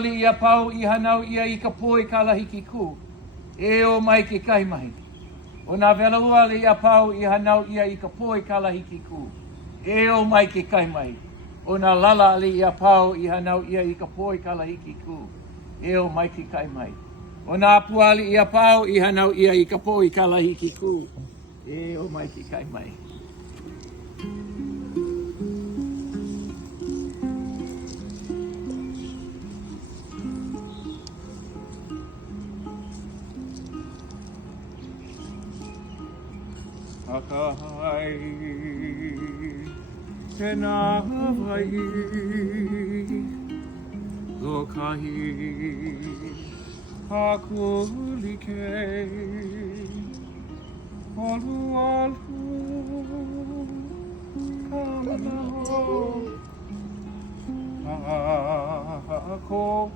ali ia pau I hanau ia I ka poi kalahiki ku. E o mai ke kaimahi. O nā vela ua ali ia pau I hanau ia I ka poi kalahiki ku. E o mai ke kaimahi. O nā lala ali ia pau I hanau ia I ka poi kalahiki ku. E o mai ke kaimahi. O nā apua ali ia pau I hanau ia I ka poi kalahiki ku. E o mai ke kaimahi. Hakai te nā Hawaii Lokahi Hakuli kei Olu olu Kamanaho Hako